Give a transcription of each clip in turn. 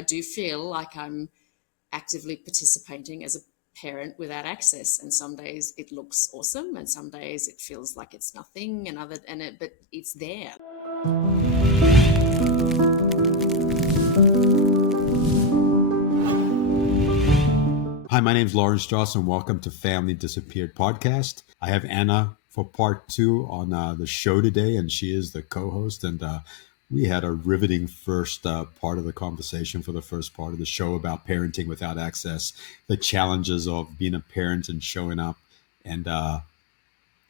I do feel like I'm actively participating as a parent without access, and some days it looks awesome and some days it feels like it's nothing, but it's there. Hi, my name is Lauren Strauss, and welcome to Family Disappeared podcast. I have Anna for part 2 on the show today, and she is the co-host. And we had a riveting first part of the conversation for the first part of the show about parenting without access, the challenges of being a parent and showing up and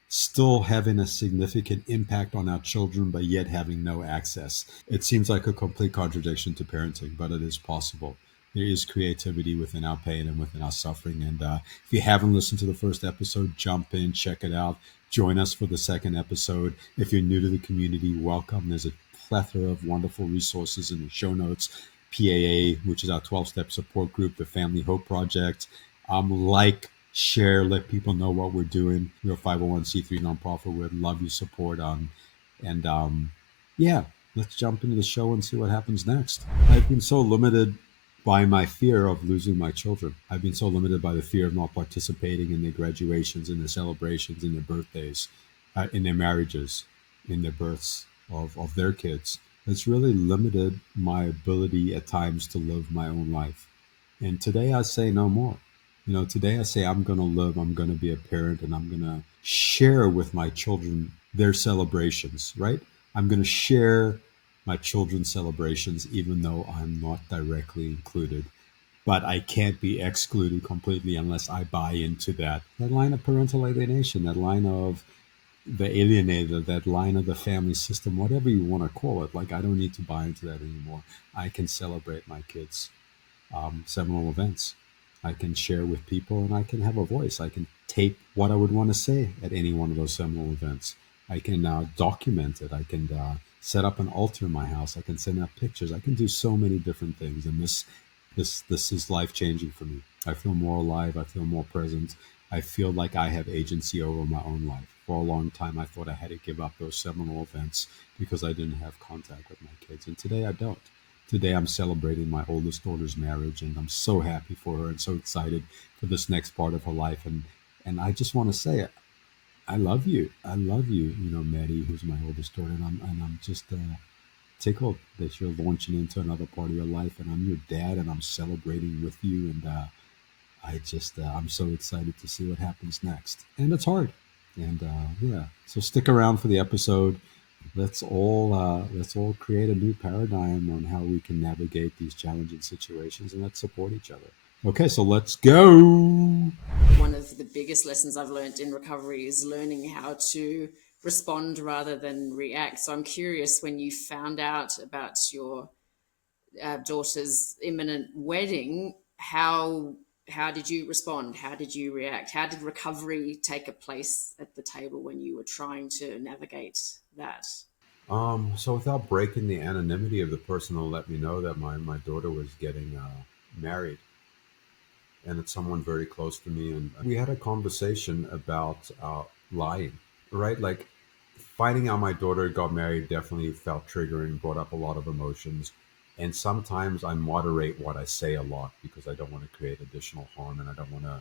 still having a significant impact on our children, but yet having no access. It seems like a complete contradiction to parenting, but it is possible. There is creativity within our pain and within our suffering. And if you haven't listened to the first episode, jump in, check it out. Join us for the second episode. If you're new to the community, welcome. There's a plethora of wonderful resources in the show notes. PAA, which is our 12-step support group, the Family Hope Project. Share, let people know what we're doing. We're a 501c3 nonprofit. We'd love your support. Yeah, let's jump into the show and see what happens next. I've been so limited by my fear of losing my children. I've been so limited by the fear of not participating in their graduations, in their celebrations, in their birthdays, in their marriages, in their births of their kids. It's really limited my ability at times to live my own life. And today I say no more. Today I say I'm going to live, I'm going to be a parent, and I'm going to share with my children their celebrations, right? I'm going to share my children's celebrations, even though I'm not directly included. But I can't be excluded completely unless I buy into that line of parental alienation, that line of the alienator, that line of the family system, whatever you want to call it. Like, I don't need to buy into that anymore. I can celebrate my kids' seminal events. I can share with people and I can have a voice. I can tape what I would want to say at any one of those seminal events. I can document it. I can set up an altar in my house. I can send out pictures. I can do so many different things. And this is life changing for me. I feel more alive. I feel more present. I feel like I have agency over my own life. For a long time, I thought I had to give up those seminal events because I didn't have contact with my kids. And today I don't. Today I'm celebrating my oldest daughter's marriage, and I'm so happy for her and so excited for this next part of her life. And I just want to say, I love you. I love you, Maddie, who's my oldest daughter, and I'm just tickled that you're launching into another part of your life, and I'm your dad, and I'm celebrating with you, and I'm so excited to see what happens next. And it's hard, and yeah. So stick around for the episode. Let's all create a new paradigm on how we can navigate these challenging situations, and let's support each other. Okay, so let's go. One of the biggest lessons I've learned in recovery is learning how to respond rather than react. So I'm curious, when you found out about your daughter's imminent wedding, how did you respond? How did you react? How did recovery take a place at the table when you were trying to navigate that? So without breaking the anonymity of the person who let me know that my daughter was getting married, and it's someone very close to me, and we had a conversation about lying, right? Like, finding out my daughter got married definitely felt triggering, brought up a lot of emotions. And sometimes I moderate what I say a lot because I don't want to create additional harm, and I don't want to.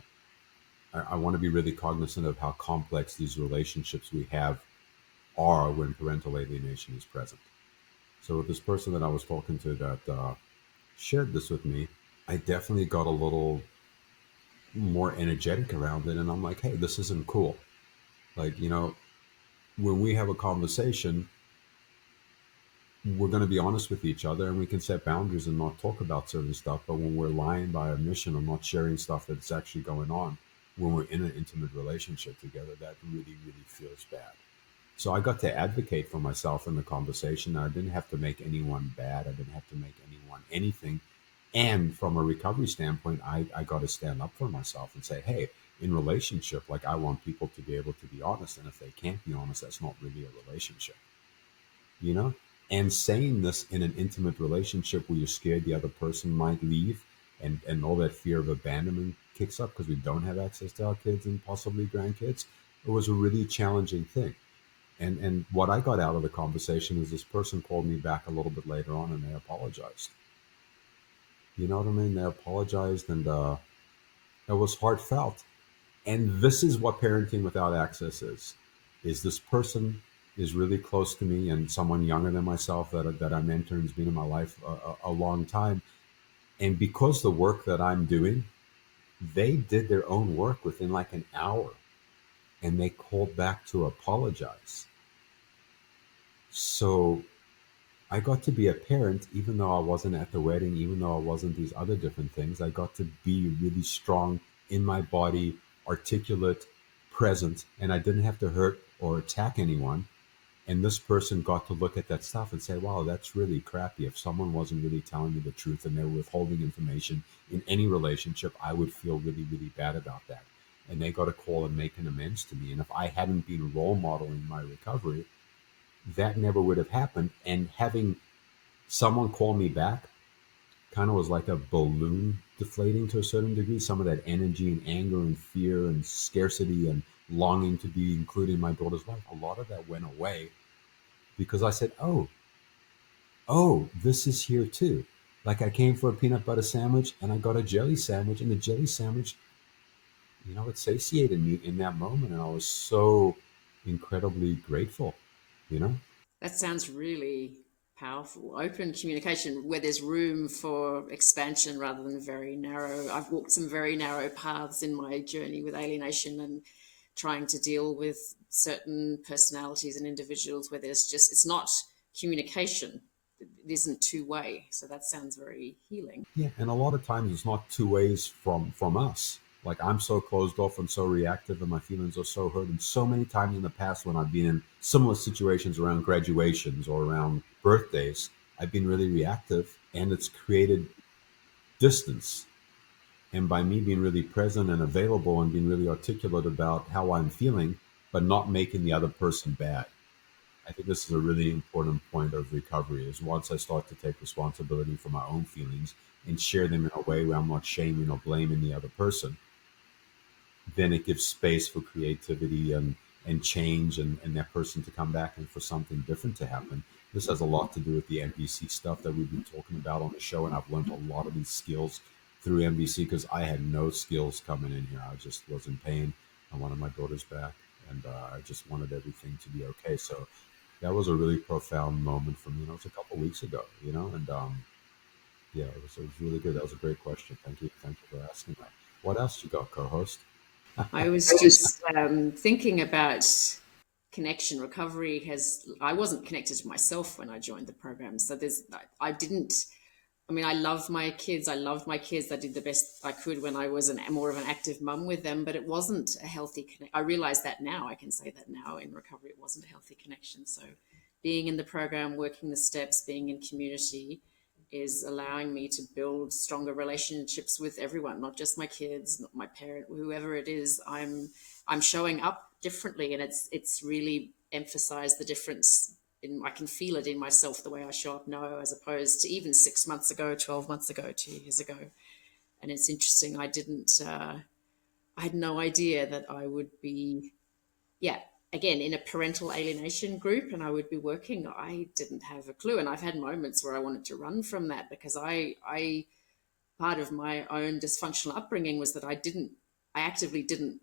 I want to be really cognizant of how complex these relationships we have are when parental alienation is present. So with this person that I was talking to that shared this with me, I definitely got a little more energetic around it, and I'm like, hey, this isn't cool. Like, when we have a conversation, we're going to be honest with each other, and we can set boundaries and not talk about certain stuff. But when we're lying by omission or not sharing stuff that's actually going on, when we're in an intimate relationship together, that really, really feels bad. So I got to advocate for myself in the conversation. I didn't have to make anyone bad. I didn't have to make anyone anything. And from a recovery standpoint, I got to stand up for myself and say, hey, in relationship, like, I want people to be able to be honest. And if they can't be honest, that's not really a relationship, you know? And saying this in an intimate relationship where you're scared the other person might leave, and all that fear of abandonment kicks up because we don't have access to our kids and possibly grandkids, it was a really challenging thing. And what I got out of the conversation is this person called me back a little bit later on, and they apologized. You know what I mean? They apologized, and it was heartfelt. And this is what parenting without access is this person is really close to me, and someone younger than myself that I mentor and has been in my life a long time. And because the work that I'm doing, they did their own work within like an hour, and they called back to apologize. So I got to be a parent, even though I wasn't at the wedding, even though I wasn't these other different things. I got to be really strong in my body, articulate, present, and I didn't have to hurt or attack anyone. And this person got to look at that stuff and say, wow, that's really crappy. If someone wasn't really telling me the truth and they were withholding information in any relationship, I would feel really, really bad about that. And they got to call and make an amends to me. And if I hadn't been role modeling my recovery, that never would have happened. And having someone call me back kind of was like a balloon deflating to a certain degree. Some of that energy and anger and fear and scarcity and longing to be included in my daughter's life, a lot of that went away because I said, oh, this is here too. Like I came for a peanut butter sandwich and I got a jelly sandwich, and the jelly sandwich, it satiated me in that moment. And I was so incredibly grateful, you know? That sounds really powerful. Open communication where there's room for expansion rather than very narrow. I've walked some very narrow paths in my journey with alienation and trying to deal with certain personalities and individuals where there's just, it's not communication. It isn't two way. So that sounds very healing. Yeah, and a lot of times it's not two ways from us. Like I'm so closed off and so reactive, and my feelings are so hurt. And so many times in the past, when I've been in similar situations around graduations or around birthdays, I've been really reactive, and it's created distance. And by me being really present and available and being really articulate about how I'm feeling, but not making the other person bad. I think this is a really important point of recovery is once I start to take responsibility for my own feelings and share them in a way where I'm not shaming or blaming the other person, then it gives space for creativity and change and that person to come back and for something different to happen. This has a lot to do with the MBC stuff that we've been talking about on the show, and I've learned a lot of these skills through MBC because I had no skills coming in here. I just was in pain. I wanted my daughter's back, and I just wanted everything to be okay. So that was a really profound moment for me. It was a couple of weeks ago, and yeah, it was really good. That was a great question. Thank you for asking that. What else you got, co-host? I was just thinking about connection. Recovery has, I wasn't connected to myself when I joined the program. So I didn't, I mean, I love my kids. I loved my kids. I did the best I could when I was more of an active mum with them, but it wasn't a healthy connection. I realize that now. I can say that now in recovery, it wasn't a healthy connection. So being in the program, working the steps, being in community is allowing me to build stronger relationships with everyone, not just my kids, not my parent, whoever it is. I'm showing up differently, and it's really emphasized the difference I can feel it in myself the way I show up now, as opposed to even 6 months ago, 12 months ago, 2 years ago. And it's interesting. I had no idea that I would be, yeah, again, in a parental alienation group and I would be working. I didn't have a clue. And I've had moments where I wanted to run from that because part of my own dysfunctional upbringing was that I actively didn't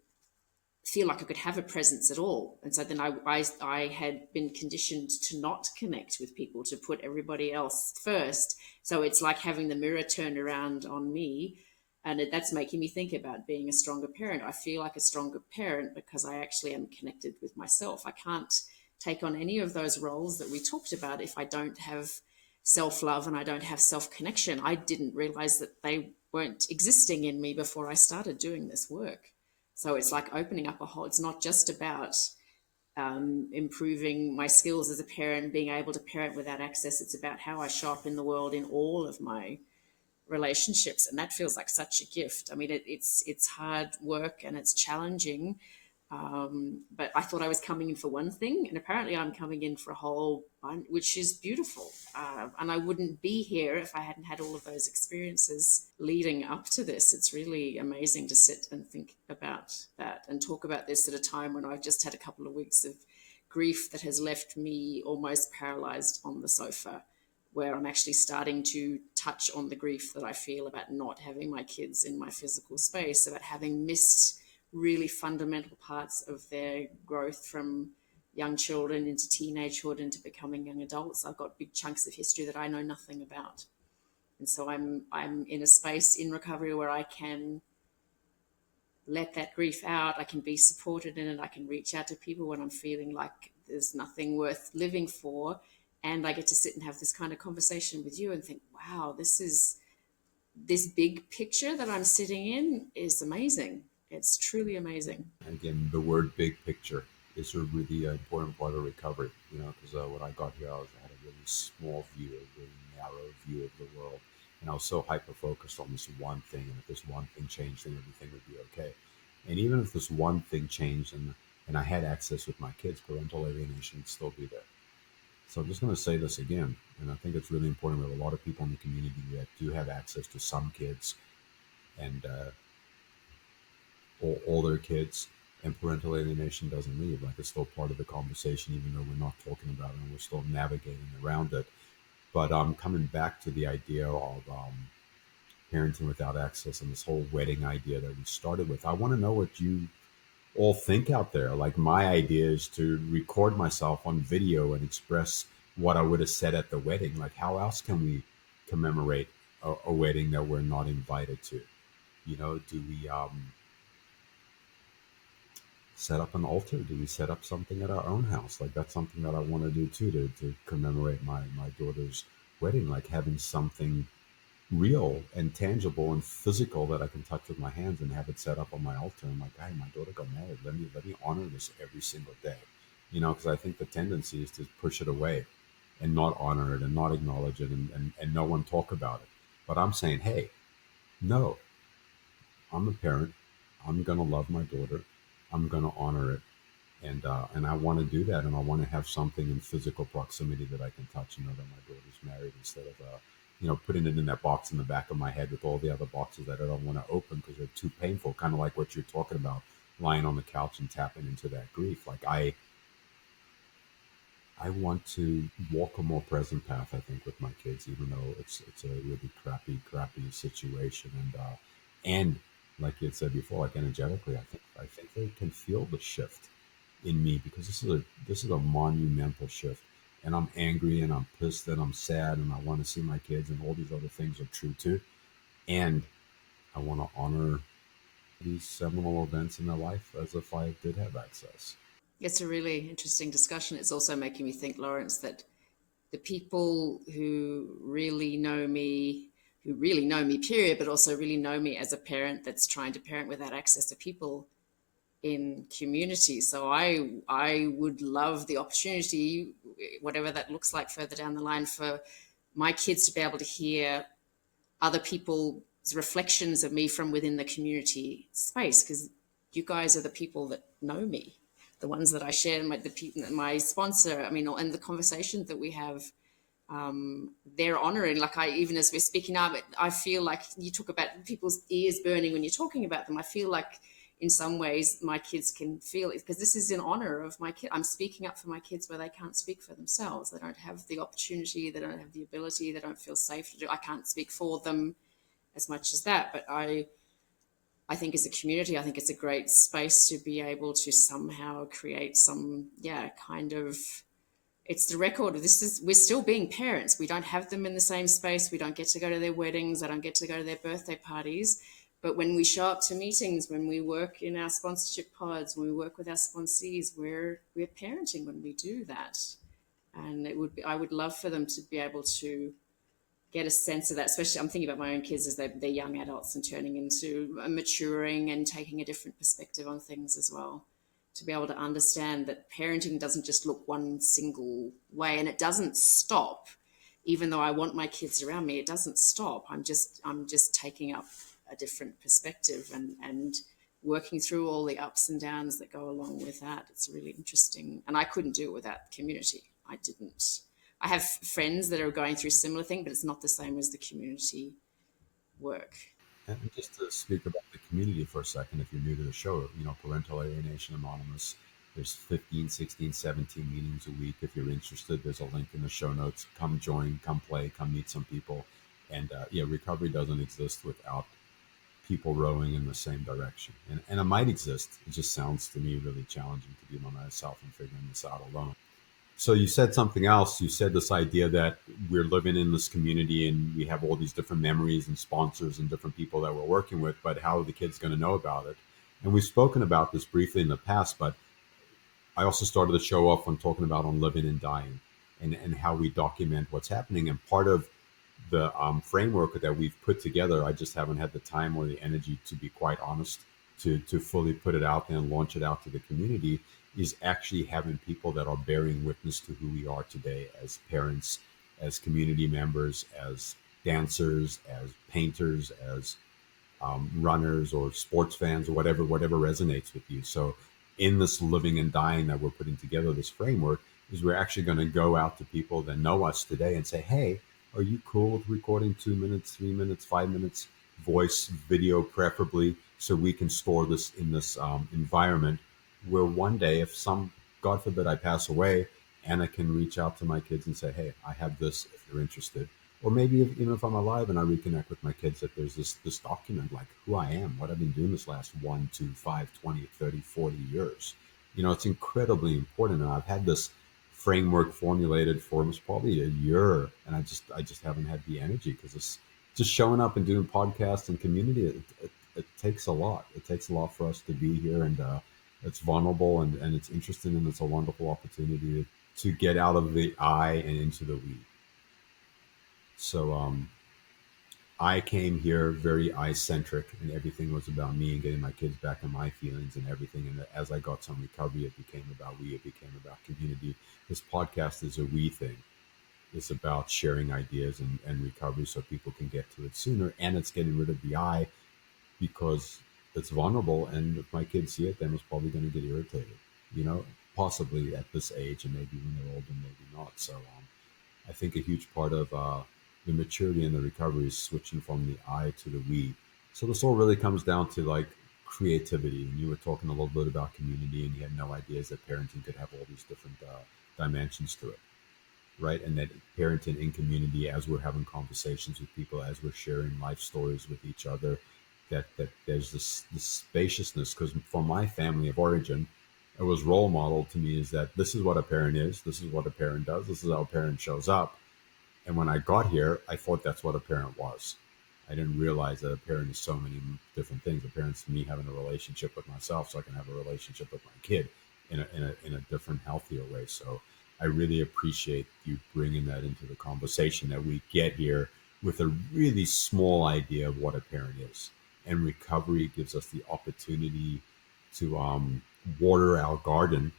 feel like I could have a presence at all. And so then I had been conditioned to not connect with people, to put everybody else first. So it's like having the mirror turned around on me. And that's making me think about being a stronger parent. I feel like a stronger parent because I actually am connected with myself. I can't take on any of those roles that we talked about if I don't have self-love and I don't have self-connection. I didn't realize that they weren't existing in me before I started doing this work. So it's like opening up a whole, it's not just about improving my skills as a parent, being able to parent without access. It's about how I show up in the world in all of my relationships. And that feels like such a gift. I mean, it's hard work and it's challenging. But I thought I was coming in for one thing, and apparently I'm coming in for a whole bunch, which is beautiful. And I wouldn't be here if I hadn't had all of those experiences leading up to this. It's really amazing to sit and think about that and talk about this at a time when I've just had a couple of weeks of grief that has left me almost paralyzed on the sofa where I'm actually starting to touch on the grief that I feel about not having my kids in my physical space, about having missed really fundamental parts of their growth from young children into teenagehood into becoming young adults. I've got big chunks of history that I know nothing about. And so I'm in a space in recovery where I can let that grief out. I can be supported in it. I can reach out to people when I'm feeling like there's nothing worth living for. And I get to sit and have this kind of conversation with you and think, wow, this big picture that I'm sitting in is amazing. It's truly amazing. Again, the word big picture is a really important part of recovery, because when I got here, I had a really small view, a really narrow view of the world. And I was so hyper focused on this one thing. And if this one thing changed, then everything would be okay. And even if this one thing changed and I had access with my kids, parental alienation would still be there. So I'm just going to say this again. And I think it's really important. We have a lot of people in the community that do have access to some kids and all their kids, and parental alienation doesn't leave. Like, it's still part of the conversation, even though we're not talking about it and we're still navigating around it. But coming back to the idea of parenting without access and this whole wedding idea that we started with, I want to know what you all think out there. Like, my idea is to record myself on video and express what I would have said at the wedding. Like, how else can we commemorate a wedding that we're not invited to? Do we set up an altar? Do we set up something at our own house? Like, that's something that I want to do too, to commemorate my daughter's wedding, like having something real and tangible and physical that I can touch with my hands and have it set up on my altar. And like, hey, my daughter got married. Let me honor this every single day. Because I think the tendency is to push it away and not honor it and not acknowledge it and no one talk about it. But I'm saying, hey, no, I'm a parent. I'm gonna love my daughter. I'm gonna honor it, and I want to do that, and I want to have something in physical proximity that I can touch and know that my daughter's married, instead of putting it in that box in the back of my head with all the other boxes that I don't want to open because they're too painful. Kind of like what you're talking about, lying on the couch and tapping into that grief. Like, I want to walk a more present path, I think, with my kids, even though it's a really crappy situation, and like you had said before, like, energetically, I think they can feel the shift in me, because this is a monumental shift, and I'm angry and I'm pissed and I'm sad and I want to see my kids, and all these other things are true too, and I want to honor these seminal events in their life as if I did have access. It's a really interesting discussion. It's also making me think, Lawrence, that the people who really know me, period, but also really know me as a parent that's trying to parent without access to people in community. So I would love the opportunity, whatever that looks like further down the line, for my kids to be able to hear other people's reflections of me from within the community space, because you guys are the people that know me, the ones that I share, my sponsor. I mean, and the conversations that we have, they're honoring. Like, even as we're speaking now, I feel like you talk about people's ears burning when you're talking about them. I feel like in some ways my kids can feel it, because this is in honor of my kid. I'm speaking up for my kids where they can't speak for themselves. They don't have the opportunity, they don't have the ability, they don't feel safe to do. I can't speak for them as much as that, but I think as a community, I think it's a great space to be able to somehow create some, kind of, it's the record of this. We're still being parents. We don't have them in the same space. We don't get to go to their weddings. I don't get to go to their birthday parties. But when we show up to meetings, when we work in our sponsorship pods, when we work with our sponsees, we're parenting when we do that. And I would love for them to be able to get a sense of that. Especially, I'm thinking about my own kids as they're young adults and turning into maturing and taking a different perspective on things as well. To be able to understand that parenting doesn't just look one single way, and it doesn't stop. Even though I want my kids around me, it doesn't stop. I'm just taking up a different perspective and working through all the ups and downs that go along with that. It's really interesting, and I couldn't do it without community. I didn't. I have friends that are going through similar thing, but it's not the same as the community work. And just to speak about the community for a second, if you're new to the show, Parental Alienation Anonymous There's 15, 16, 17 meetings a week. If you're interested, there's a link in the show notes. Come join, come play, come meet some people. And yeah, recovery doesn't exist without people rowing in the same direction. And it might exist. It just sounds to me really challenging to be by myself and figuring this out alone. So you said something else. You said this idea that we're living in this community and we have all these different memories and sponsors and different people that we're working with, but how are the kids going to know about it? And we've spoken about this briefly in the past, but I also started the show off on talking about on living and dying and how we document what's happening. And part of the framework that we've put together, I just haven't had the time or the energy, to be quite honest, to fully put it out there and launch it out to the community, is actually having people that are bearing witness to who we are today as parents, as community members, as dancers, as painters, as runners or sports fans or whatever resonates with you. So in this living and dying that we're putting together, this framework is we're actually going to go out to people that know us today and say, hey, are you cool with recording 2 minutes, 3 minutes, 5 minutes, voice, video, preferably, so we can store this in this environment where one day, if some, God forbid, I pass away, Anna can reach out to my kids and say, hey, I have this if you're interested. Or maybe even if I'm alive and I reconnect with my kids, that there's this document like who I am, what I've been doing this last 1, 2, 5, 20, 30, 40 years. It's incredibly important. And I've had this framework formulated for almost probably a year, and I just haven't had the energy because it's just showing up and doing podcasts and community. It takes a lot. It takes a lot for us to be here, and it's vulnerable and it's interesting, and it's a wonderful opportunity to get out of the I and into the we. So I came here very I centric, and everything was about me and getting my kids back on my feelings and everything. And as I got some recovery, it became about we, it became about community. This podcast is a we thing. It's about sharing ideas and recovery so people can get to it sooner. And it's getting rid of the I because it's vulnerable. And if my kids see it, then it's probably going to get irritated, possibly at this age, and maybe when they're older, maybe not. So I think a huge part of the maturity and the recovery is switching from the I to the we. So this all really comes down to like creativity. And you were talking a little bit about community, and you had no ideas that parenting could have all these different dimensions to it, right? And that parenting in community, as we're having conversations with people, as we're sharing life stories with each other, that there's this spaciousness. Because for my family of origin, it was role model to me is that this is what a parent is, this is what a parent does, this is how a parent shows up. And when I got here, I thought that's what a parent was. I didn't realize that a parent is so many different things. A parent's me having a relationship with myself so I can have a relationship with my kid in a different, healthier way. So I really appreciate you bringing that into the conversation, that we get here with a really small idea of what a parent is. And recovery gives us the opportunity to water our garden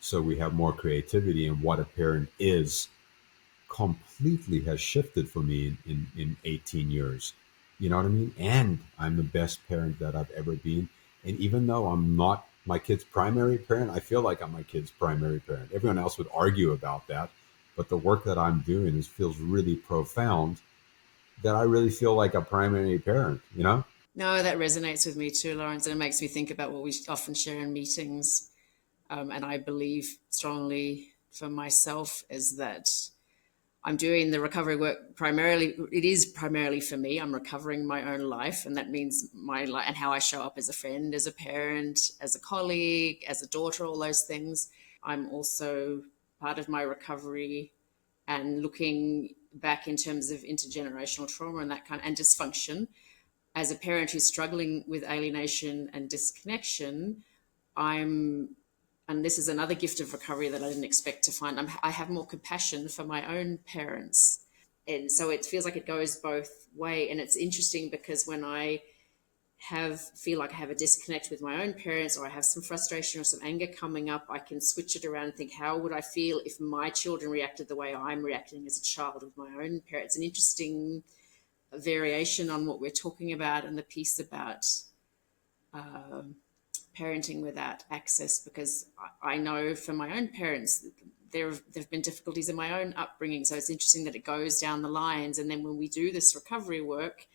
so we have more creativity. And what a parent is completely has shifted for me in 18 years. You know what I mean? And I'm the best parent that I've ever been. And even though I'm not my kid's primary parent, I feel like I'm my kid's primary parent. Everyone else would argue about that. But the work that I'm doing feels really profound, that I really feel like a primary parent. No, that resonates with me too, Lawrence, and it makes me think about what we often share in meetings. And I believe strongly for myself is that I'm doing the recovery work primarily. It is primarily for me. I'm recovering my own life, and that means my life and how I show up as a friend, as a parent, as a colleague, as a daughter, all those things. I'm also part of my recovery and looking back in terms of intergenerational trauma and that kind of, and dysfunction. As a parent who's struggling with alienation and disconnection, I'm, and this is another gift of recovery that I didn't expect to find. I have more compassion for my own parents, and so it feels like it goes both way. And it's interesting because when I feel like I have a disconnect with my own parents, or I have some frustration or some anger coming up, I can switch it around and think, how would I feel if my children reacted the way I'm reacting as a child with my own parents? An interesting variation on what we're talking about, and the piece about um, parenting without access, because I know for my own parents, there've been difficulties in my own upbringing. So it's interesting that it goes down the lines. And then when we do this recovery work,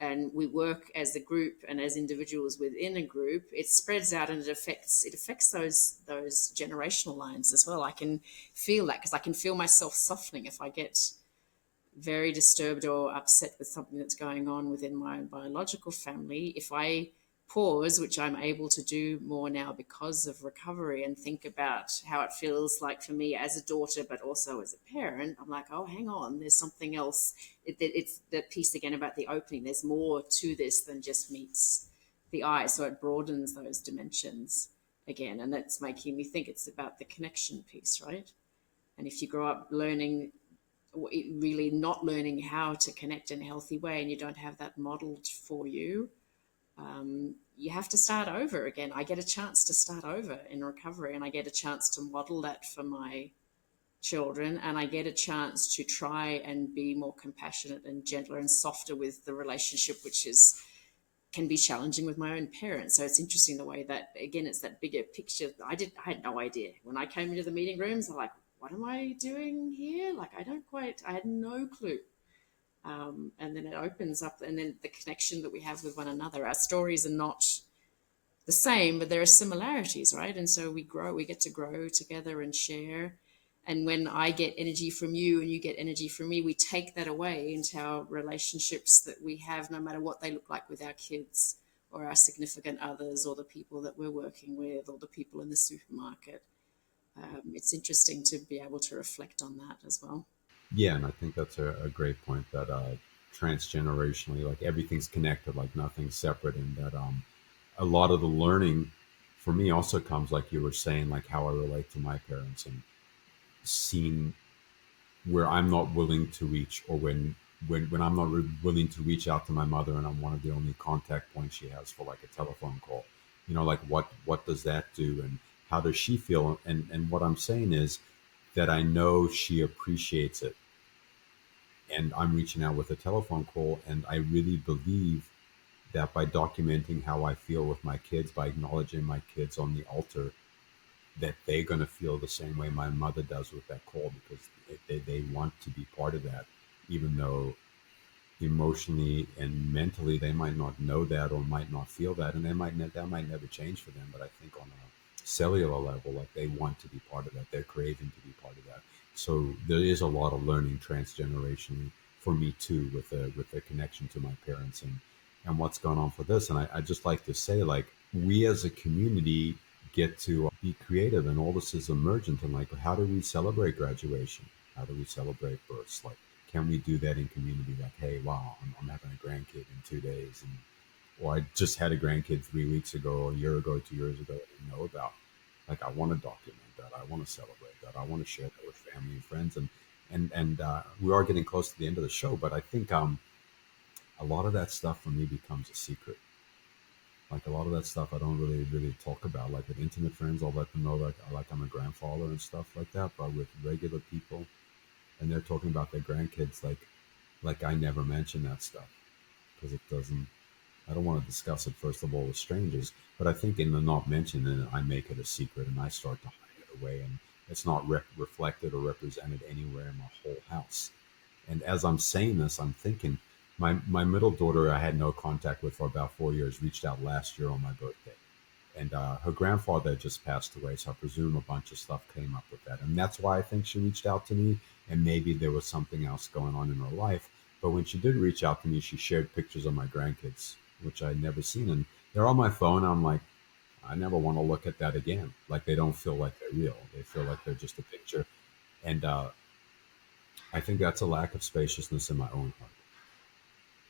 and we work as a group and as individuals within a group, it spreads out and it affects those generational lines as well. I can feel that because I can feel myself softening if I get very disturbed or upset with something that's going on within my biological family. If I pause, which I'm able to do more now because of recovery, and think about how it feels like for me as a daughter, but also as a parent, I'm like, oh, hang on, there's something else. It's the piece again about the opening. There's more to this than just meets the eye. So it broadens those dimensions again. And that's making me think it's about the connection piece, right? And if you grow up learning, really not learning how to connect in a healthy way, and you don't have that modeled for you, you have to start over again. I get a chance to start over in recovery, and I get a chance to model that for my children, and I get a chance to try and be more compassionate and gentler and softer with the relationship, which is can be challenging with my own parents. So it's interesting the way that, again, it's that bigger picture. I had no idea when I came into the meeting rooms. I'm like, what am I doing here? Like, I had no clue. And then it opens up, and then the connection that we have with one another. Our stories are not the same, but there are similarities, right? And so we grow, we get to grow together and share. And when I get energy from you and you get energy from me, we take that away into our relationships that we have, no matter what they look like, with our kids or our significant others or the people that we're working with or the people in the supermarket. It's interesting to be able to reflect on that as well. Yeah, and I think that's a great point that transgenerationally, like everything's connected, like nothing's separate, and that a lot of the learning for me also comes, like you were saying, like how I relate to my parents and seeing where I'm not willing to reach, or when I'm not willing to reach out to my mother, and I'm one of the only contact points she has for like a telephone call. You know, like what does that do, and how does she feel? And what I'm saying is that I know she appreciates it, and I'm reaching out with a telephone call, and I really believe that by documenting how I feel with my kids, by acknowledging my kids on the altar, that they're going to feel the same way my mother does with that call, because they want to be part of that, even though emotionally and mentally they might not know that or might not feel that, and that might never change for them. But I think on a cellular level, like they want to be part of that, they're craving to be part of that. So there is a lot of learning transgenerationally for me too, with the connection to my parents and what's going on for this. And I just like to say, like, we as a community get to be creative, and all this is emergent. And like, how do we celebrate graduation? How do we celebrate births? Like, can we do that in community? Like, hey, wow, I'm having a grandkid in 2 days, and or I just had a grandkid 3 weeks ago, or a year ago, 2 years ago, I didn't know about. Like, I want to document that. I want to celebrate that. I want to share that with family and friends. And we are getting close to the end of the show, but I think a lot of that stuff for me becomes a secret. Like, a lot of that stuff I don't really talk about. Like with intimate friends, I'll let them know that like I'm a grandfather and stuff like that. But with regular people, and they're talking about their grandkids, like I never mention that stuff, because it doesn't. I don't want to discuss it first of all with strangers. But I think in the not mentioning it, I make it a secret, and I start to hide it away, and it's not reflected or represented anywhere in my whole house. And as I'm saying this, I'm thinking my middle daughter I had no contact with for about 4 years reached out last year on my birthday, and her grandfather just passed away, so I presume a bunch of stuff came up with that, and that's why I think she reached out to me. And maybe there was something else going on in her life, but when she did reach out to me, she shared pictures of my grandkids, which I'd never seen, and they're on my phone. I'm like, I never want to look at that again. Like, they don't feel like they're real; they feel like they're just a picture. And I think that's a lack of spaciousness in my own heart.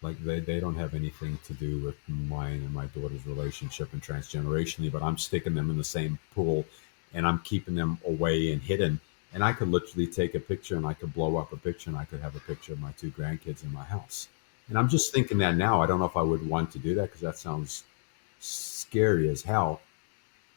Like, they don't have anything to do with mine and my daughter's relationship and transgenerationally, but I'm sticking them in the same pool, and I'm keeping them away and hidden. And I could literally take a picture, and I could blow up a picture, and I could have a picture of my two grandkids in my house. And I'm just thinking that now. I don't know if I would want to do that, because that sounds scary as hell.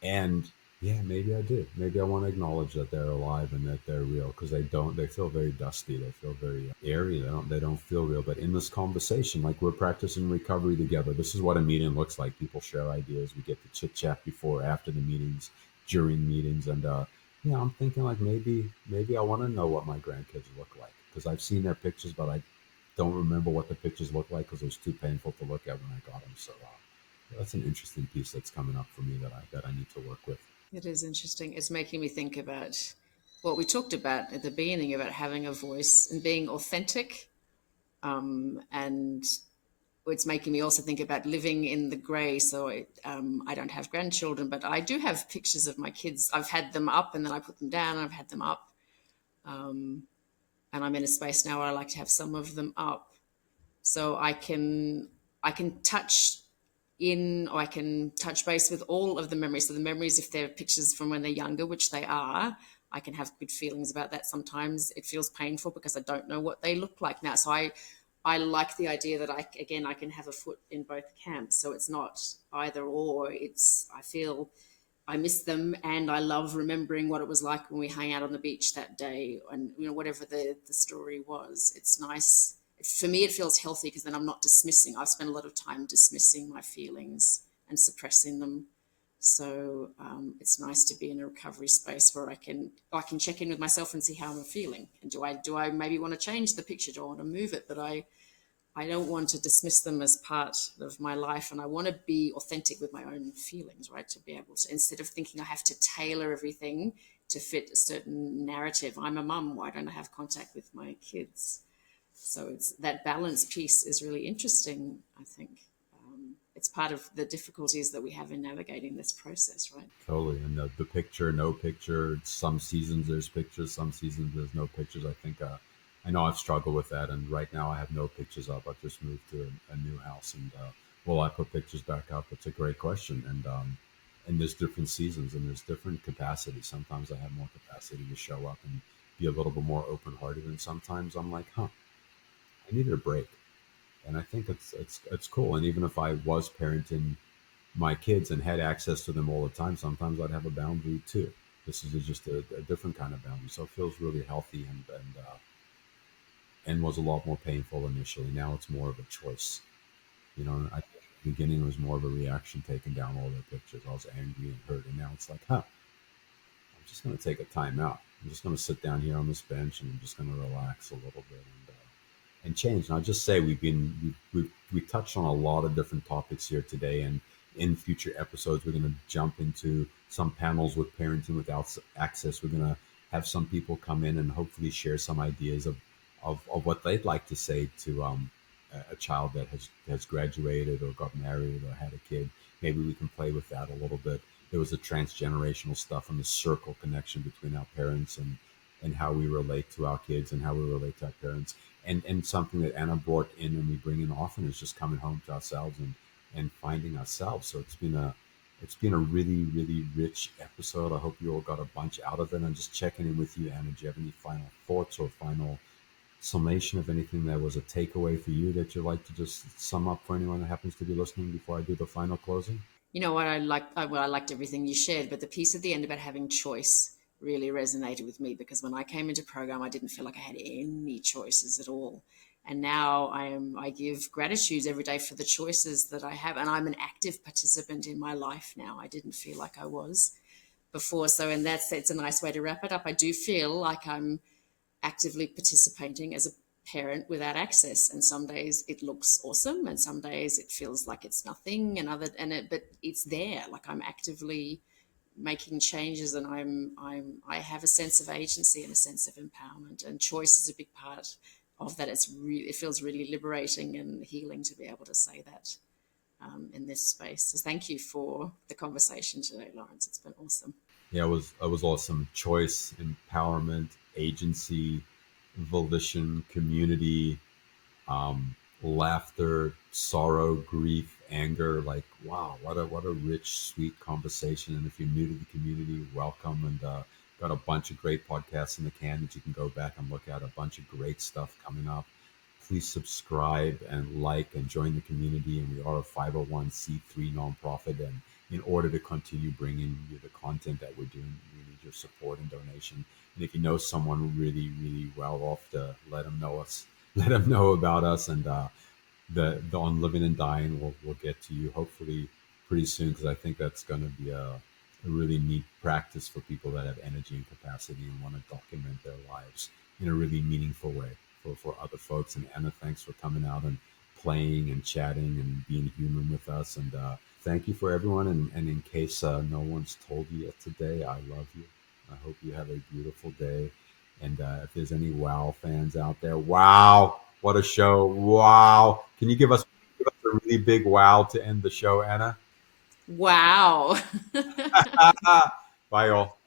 And yeah, maybe I do. Maybe I want to acknowledge that they're alive and that they're real, because they don't. They feel very dusty. They feel very airy. They don't feel real. But in this conversation, like, we're practicing recovery together. This is what a meeting looks like. People share ideas. We get to chit chat before, after the meetings, during meetings, and yeah, I'm thinking like maybe I want to know what my grandkids look like, because I've seen their pictures, but I don't remember what the pictures look like because it was too painful to look at when I got them. So that's an interesting piece that's coming up for me that I need to work with. It is interesting. It's making me think about what we talked about at the beginning about having a voice and being authentic. And it's making me also think about living in the grey. So I don't have grandchildren, but I do have pictures of my kids. I've had them up and then I put them down, and I've had them up. Um, and I'm in a space now where I like to have some of them up, so I can touch in, or I can touch base with all of the memories. So the memories, if they're pictures from when they're younger, which they are, I can have good feelings about that. Sometimes it feels painful because I don't know what they look like now. So I like the idea that I can have a foot in both camps. So it's not either or. I feel I miss them, and I love remembering what it was like when we hung out on the beach that day, and whatever the story was. It's nice for me. It feels healthy because then I'm not dismissing. I've spent a lot of time dismissing my feelings and suppressing them. So it's nice to be in a recovery space where I can check in with myself and see how I'm feeling. And do I maybe want to change the picture? Do I want to move it? But I don't want to dismiss them as part of my life, and I want to be authentic with my own feelings, right? To be able to, instead of thinking I have to tailor everything to fit a certain narrative. I'm a mum. Why don't I have contact with my kids? So it's that balance piece is really interesting. I think it's part of the difficulties that we have in navigating this process, right? Totally. And the picture, no picture. Some seasons there's pictures, some seasons there's no pictures. I think I know I've struggled with that, and right now I have no pictures up. I've just moved to a new house, and will I put pictures back up? It's a great question, and there's different seasons and there's different capacity. Sometimes I have more capacity to show up and be a little bit more open hearted, and sometimes I'm like, I needed a break, and I think it's cool. And even if I was parenting my kids and had access to them all the time, sometimes I'd have a boundary too. This is just a different kind of boundary. So it feels really healthy and was a lot more painful initially. Now it's more of a choice. I think at the beginning it was more of a reaction, taking down all their pictures. I was angry and hurt. And now it's like, I'm just going to take a time out. I'm just going to sit down here on this bench and I'm just going to relax a little bit and change. And I'll just say we touched on a lot of different topics here today, and in future episodes we're going to jump into some panels with parenting without access. We're going to have some people come in and hopefully share some ideas of what they'd like to say to a child that has graduated or got married or had a kid. Maybe we can play with that a little bit. There was the transgenerational stuff and the circle connection between our parents and how we relate to our kids and how we relate to our parents. And something that Anna brought in and we bring in often is just coming home to ourselves and finding ourselves. So it's been a really, really rich episode. I hope you all got a bunch out of it. I'm just checking in with you, Anna. Do you have any final thoughts or final summation of anything that was a takeaway for you that you'd like to just sum up for anyone that happens to be listening before I do the final closing? You know what I like? Well, I liked everything you shared, but the piece at the end about having choice really resonated with me, because when I came into program, I didn't feel like I had any choices at all. And now I give gratitude every day for the choices that I have. And I'm an active participant in my life now. I didn't feel like I was before. So in that sense, it's a nice way to wrap it up. I do feel like I'm actively participating as a parent without access, and some days it looks awesome and some days it feels like it's nothing, but it's there. Like I'm actively making changes, and I have a sense of agency and a sense of empowerment, and choice is a big part of that. It feels really liberating and healing to be able to say that in this space. So thank you for the conversation today, Lawrence. It's been awesome. Yeah, it was awesome. Choice, empowerment, agency, volition, community, um, laughter, sorrow, grief, anger. Like, wow, what a rich, sweet conversation. And if you're new to the community, welcome. And got a bunch of great podcasts in the can that you can go back and look at. A bunch of great stuff coming up. Please subscribe and like and join the community. And we are a 501c3 nonprofit. And in order to continue bringing you the content that we're doing, we need your support and donation. And if you know someone really, really well off, to let them know us, let them know about us, and the on living and dying will get to you hopefully pretty soon, because I think that's going to be a really neat practice for people that have energy and capacity and want to document their lives in a really meaningful way. for other folks. And Anna, thanks for coming out and playing and chatting and being human with us. And thank you for everyone. And in case no one's told you yet today, I love you. I hope you have a beautiful day. And if there's any WoW fans out there, wow, what a show! Wow, can you give us a really big wow to end the show, Anna? Wow. Bye, all.